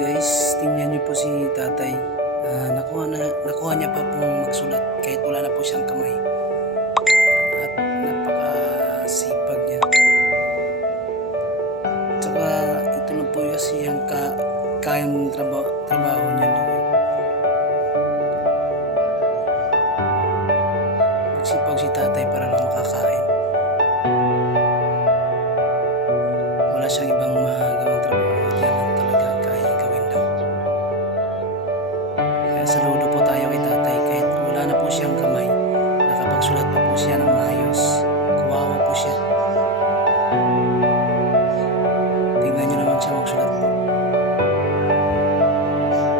guys, tingnan niyo po si tatay. Nakuha niya pa pong magsulat kahit wala na po siyang kamay. At napakasipag niya. Tsaka ito lang po kasi ang kayang trabaho niya doon. Nagsipag si tatay para lang makakain. Wala siyang ibang magawang trabaho. Yan lang talaga ang kaya gawin daw. Kaya saludo po tayo kay tatay kahit wala na po siyang kamay. Nakapagsulat pa po siya ng maayos. Kawawa po siya. Tingnan niyo naman siya magsulat po.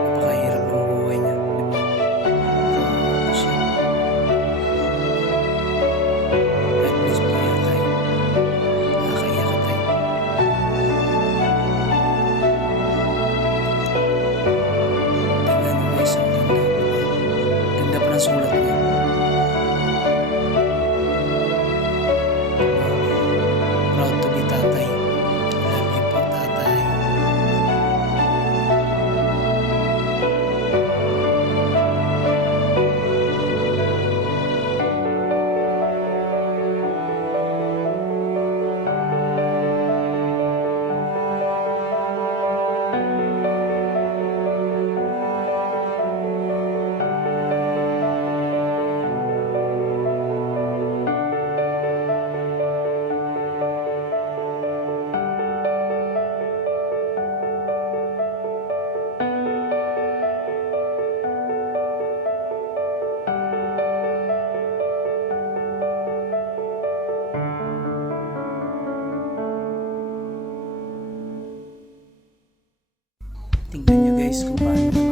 Napakahirap ng buhay niya. Diba? Kawawa po siya. God bless po yan tayo. Nakakaiyak ka tayo. Tingnan niyo guys, ang ganda. Ganda pa ng sulat niya. Proud to be tatay. Love you po tatay. Tingnan nyo guys kung paano